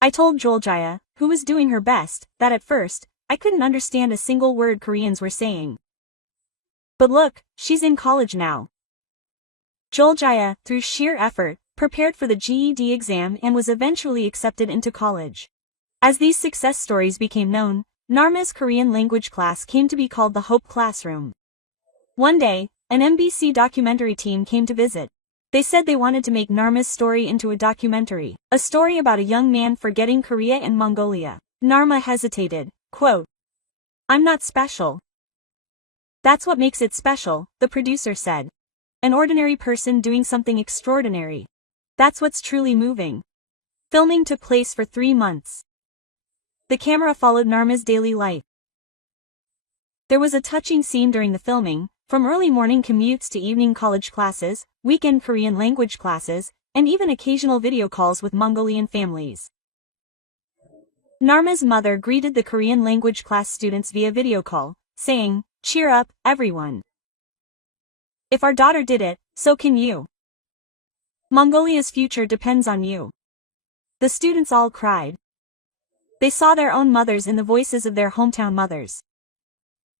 I told Joel Jaya, who was doing her best, that at first, I couldn't understand a single word Koreans were saying. But look, she's in college now. Joel Jaya, through sheer effort, prepared for the GED exam and was eventually accepted into college. As these success stories became known, Narma's Korean language class came to be called the Hope Classroom. One day, an MBC documentary team came to visit. They said they wanted to make Narma's story into a documentary, a story about a young man forgetting Korea and Mongolia. Narma hesitated. Quote, "I'm not special." "That's what makes it special," the producer said. "An ordinary person doing something extraordinary. That's what's truly moving." Filming took place for 3 months. The camera followed Narma's daily life. There was a touching scene during the filming, from early morning commutes to evening college classes, weekend Korean language classes, and even occasional video calls with Mongolian families. Narma's mother greeted the Korean language class students via video call, saying, "Cheer up, everyone. If our daughter did it, so can you. Mongolia's future depends on you." The students all cried. They saw their own mothers in the voices of their hometown mothers.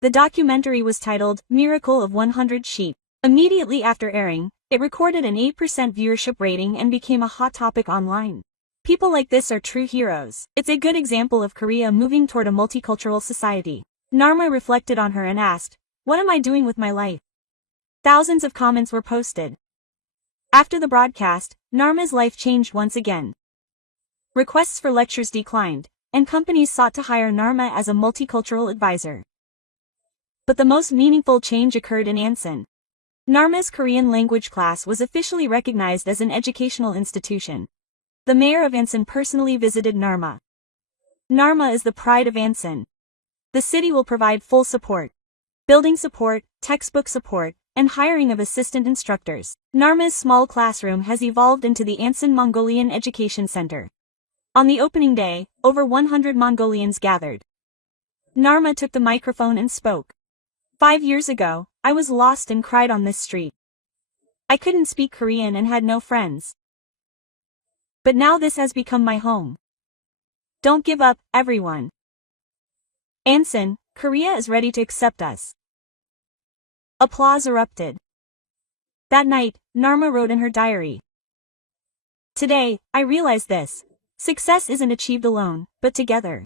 The documentary was titled Miracle of 100 Sheep. Immediately after airing, it recorded an 8% viewership rating and became a hot topic online. People like this are true heroes. It's a good example of Korea moving toward a multicultural society. Narma reflected on her and asked, "What am I doing with my life?" Thousands of comments were posted. After the broadcast, Narma's life changed once again. Requests for lectures declined, and companies sought to hire Narma as a multicultural advisor. But the most meaningful change occurred in Ansan. Narma's Korean language class was officially recognized as an educational institution. The mayor of Ansan personally visited Narma. Narma is the pride of Ansan. The city will provide full support. Building support, textbook support, and hiring of assistant instructors. Narma's small classroom has evolved into the Ansan Mongolian Education Center. On the opening day, over 100 Mongolians gathered. Narma took the microphone and spoke. 5 years ago, I was lost and cried on this street. I couldn't speak Korean and had no friends. But now this has become my home. Don't give up, everyone. Ansan, Korea is ready to accept us. Applause erupted. That night, Narma wrote in her diary. Today, I realize this. Success isn't achieved alone, but together.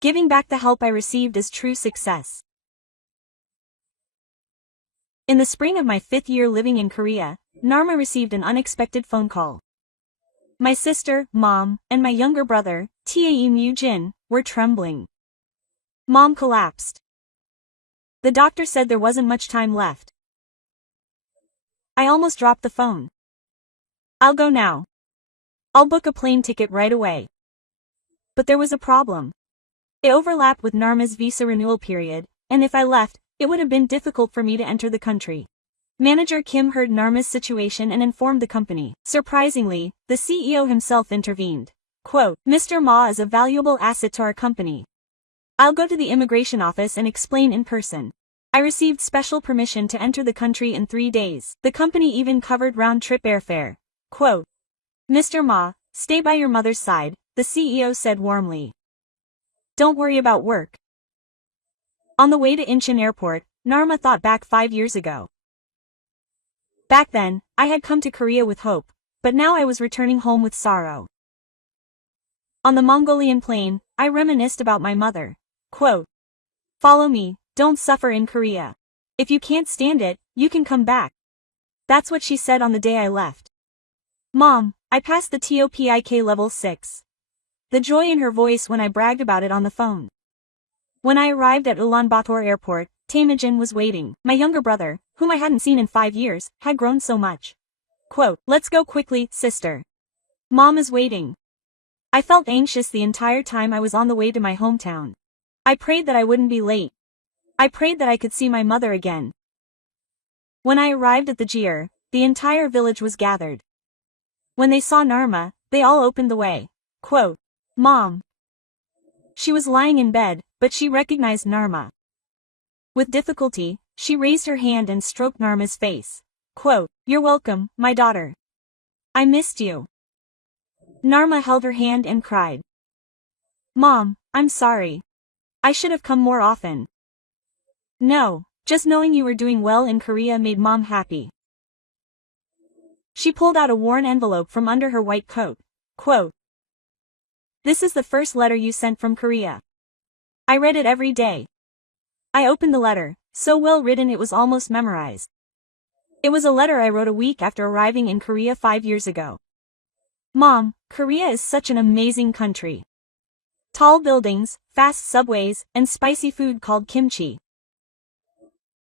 Giving back the help I received is true success. In the spring of my 5th year living in Korea, Narma received an unexpected phone call. My sister, mom, and my younger brother, Tae Mu-jin, were trembling. Mom collapsed. The doctor said there wasn't much time left. I almost dropped the phone. I'll go now. I'll book a plane ticket right away. But there was a problem. It overlapped with Narma's visa renewal period, and if I left, it would have been difficult for me to enter the country. Manager Kim heard Narma's situation and informed the company. Surprisingly, the CEO himself intervened. Quote, "Mr. Ma is a valuable asset to our company. I'll go to the immigration office and explain in person. I received special permission to enter the country in 3 days. The company even covered round-trip airfare." Quote, "Mr. Ma, stay by your mother's side," the CEO said warmly. "Don't worry about work." On the way to Incheon Airport, Narma thought back 5 years ago. Back then, I had come to Korea with hope, but now I was returning home with sorrow. On the Mongolian plain, I reminisced about my mother. Quote, "Follow me, don't suffer in Korea. If you can't stand it, you can come back." That's what she said on the day I left. Mom, I passed the TOPIK level 6. The joy in her voice when I bragged about it on the phone. When I arrived at Ulaanbaatar Airport, Tae-jin was waiting. My younger brother, whom I hadn't seen in 5 years, had grown so much. Quote, "Let's go quickly, sister. Mom is waiting." I felt anxious the entire time I was on the way to my hometown. I prayed that I wouldn't be late. I prayed that I could see my mother again. When I arrived at the Jeer, the entire village was gathered. When they saw Narma, they all opened the way. Quote, "Mom." She was lying in bed, but she recognized Narma. With difficulty, she raised her hand and stroked Narma's face. Quote, "You're welcome, my daughter. I missed you." Narma held her hand and cried. "Mom, I'm sorry. I should have come more often." "No, just knowing you were doing well in Korea made Mom happy." She pulled out a worn envelope from under her white coat. Quote, "This is the first letter you sent from Korea. I read it every day." I opened the letter, so well written it was almost memorized. It was a letter I wrote a week after arriving in Korea 5 years ago. "Mom, Korea is such an amazing country. Tall buildings, fast subways, and spicy food called kimchi.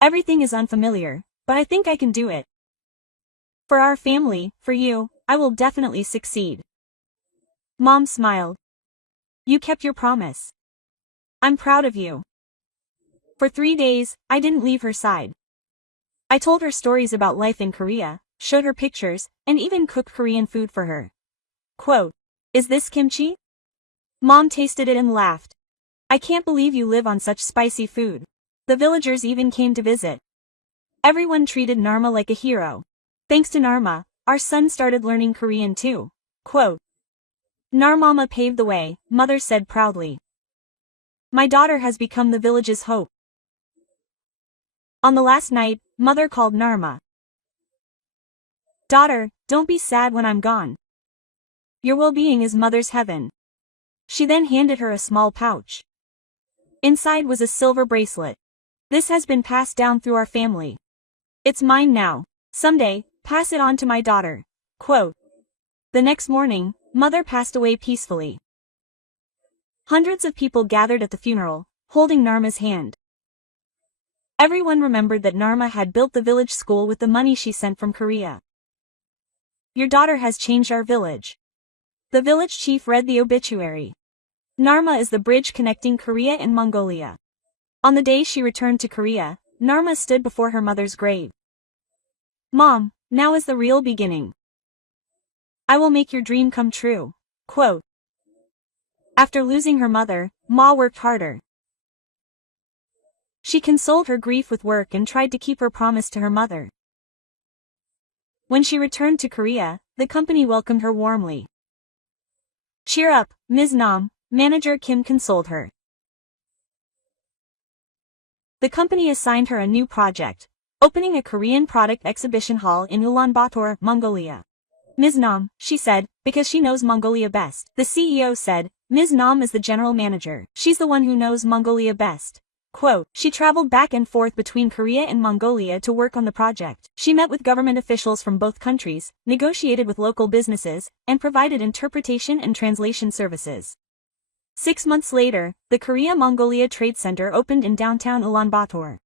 Everything is unfamiliar, but I think I can do it. For our family, for you, I will definitely succeed." Mom smiled. "You kept your promise. I'm proud of you." For 3 days, I didn't leave her side. I told her stories about life in Korea, showed her pictures, and even cooked Korean food for her. Quote, "Is this kimchi?" Mom tasted it and laughed. "I can't believe you live on such spicy food." The villagers even came to visit. Everyone treated Narma like a hero. Thanks to Narma, our son started learning Korean too. Quote, Narmama paved the way, mother said proudly. My daughter has become the village's hope. On the last night, mother called Narma. Daughter, don't be sad when I'm gone. Your well-being is mother's heaven. She then handed her a small pouch. Inside was a silver bracelet. This has been passed down through our family. It's mine now. Someday, pass it on to my daughter. Quote. The next morning, mother passed away peacefully. Hundreds of people gathered at the funeral, holding Narma's hand. Everyone remembered that Narma had built the village school with the money she sent from Korea. Your daughter has changed our village. The village chief read the obituary. Narma is the bridge connecting Korea and Mongolia. On the day she returned to Korea, Narma stood before her mother's grave. Mom, now is the real beginning. I will make your dream come true. Quote. After losing her mother, Ma worked harder. She consoled her grief with work and tried to keep her promise to her mother. When she returned to Korea, the company welcomed her warmly. Cheer up, Ms. Nam, Manager Kim consoled her. The company assigned her a new project, opening a Korean product exhibition hall in Ulaanbaatar, Mongolia. Ms. Nam, she said, because she knows Mongolia best. The CEO said, Ms. Nam is the general manager. She's the one who knows Mongolia best. Quote, she traveled back and forth between Korea and Mongolia to work on the project. She met with government officials from both countries, negotiated with local businesses, and provided interpretation and translation services. 6 months later, the Korea-Mongolia Trade Center opened in downtown Ulaanbaatar.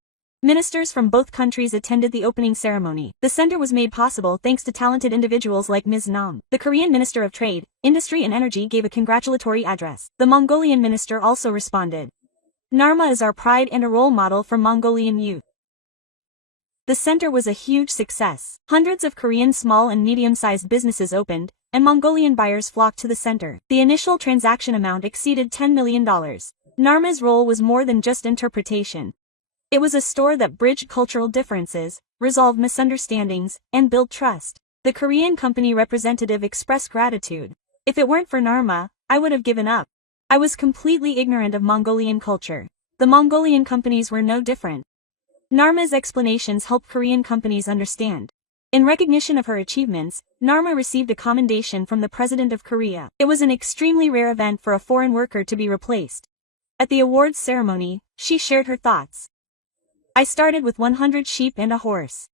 Ministers from both countries attended the opening ceremony. The center was made possible thanks to talented individuals like Ms. Nam. The Korean Minister of Trade, Industry and Energy gave a congratulatory address. The Mongolian minister also responded. Narma is our pride and a role model for Mongolian youth. The center was a huge success. Hundreds of Korean small and medium-sized businesses opened, and Mongolian buyers flocked to the center. The initial transaction amount exceeded $10 million. Narma's role was more than just interpretation. It was a store that bridged cultural differences, resolved misunderstandings, and built trust. The Korean company representative expressed gratitude. If it weren't for Narma, I would have given up. I was completely ignorant of Mongolian culture. The Mongolian companies were no different. Narma's explanations helped Korean companies understand. In recognition of her achievements, Narma received a commendation from the President of Korea. It was an extremely rare event for a foreign worker to be replaced. At the awards ceremony, she shared her thoughts. I started with 100 sheep and a horse.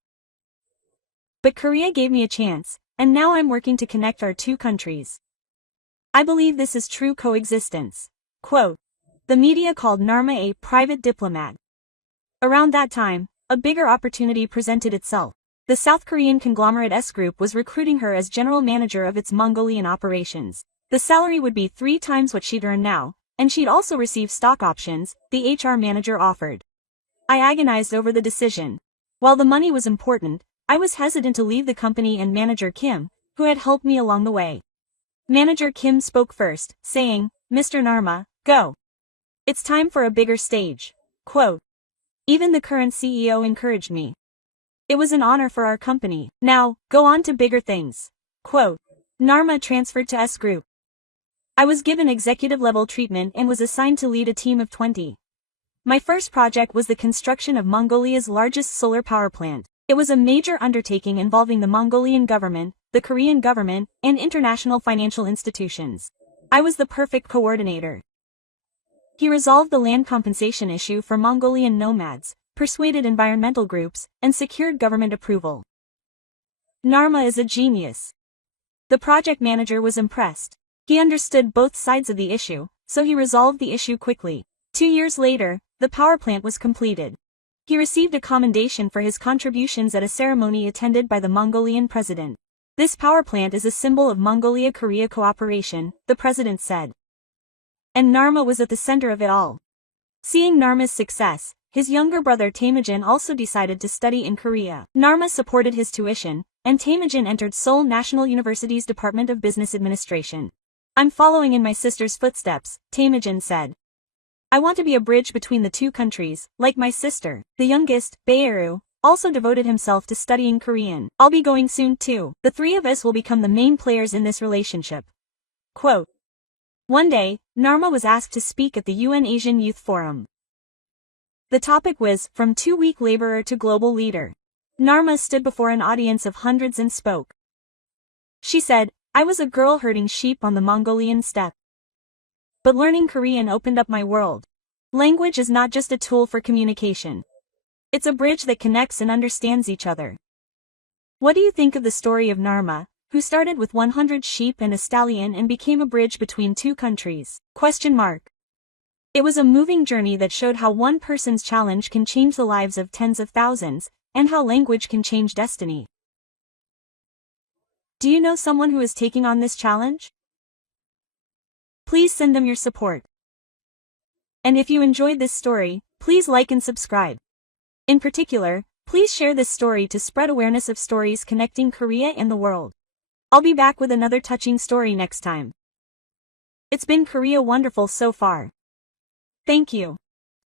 But Korea gave me a chance, and now I'm working to connect our two countries. I believe this is true coexistence. Quote. The media called Narma a private diplomat. Around that time, a bigger opportunity presented itself. The South Korean conglomerate S Group was recruiting her as general manager of its Mongolian operations. The salary would be 3 times what she'd earn now, and she'd also receive stock options, the HR manager offered. I agonized over the decision. While the money was important, I was hesitant to leave the company and manager Kim, who had helped me along the way. Manager Kim spoke first, saying, Mr. Narma, go. It's time for a bigger stage. Quote. Even the current CEO encouraged me. It was an honor for our company. Now, go on to bigger things. Quote. Narma transferred to S Group. I was given executive-level treatment and was assigned to lead a team of 20. My first project was the construction of Mongolia's largest solar power plant. It was a major undertaking involving the Mongolian government, the Korean government, and international financial institutions. I was the perfect coordinator. He resolved the land compensation issue for Mongolian nomads, persuaded environmental groups, and secured government approval. Narma is a genius. The project manager was impressed. He understood both sides of the issue, so he resolved the issue quickly. 2 years later, the power plant was completed. He received a commendation for his contributions at a ceremony attended by the Mongolian president. This power plant is a symbol of Mongolia-Korea cooperation, the president said. And Narma was at the center of it all. Seeing Narma's success, his younger brother Temujin also decided to study in Korea. Narma supported his tuition, and Temujin entered Seoul National University's Department of Business Administration. I'm following in my sister's footsteps, Temujin said. I want to be a bridge between the two countries, like my sister. The youngest, Baeru, also devoted himself to studying Korean. I'll be going soon too. The 3 of us will become the main players in this relationship. Quote. One day, Narma was asked to speak at the UN Asian Youth Forum. The topic was, From Two-Week Laborer to Global Leader. Narma stood before an audience of hundreds and spoke. She said, "I was a girl herding sheep on the Mongolian steppe. But learning Korean opened up my world. Language is not just a tool for communication. It's a bridge that connects and understands each other." What do you think of the story of Narma, who started with 100 sheep and a stallion and became a bridge between two countries? It was a moving journey that showed how one person's challenge can change the lives of tens of thousands, and how language can change destiny. Do you know someone who is taking on this challenge? Please send them your support. And if you enjoyed this story, please like and subscribe. In particular, please share this story to spread awareness of stories connecting Korea and the world. I'll be back with another touching story next time. It's been Korea wonderful so far. Thank you.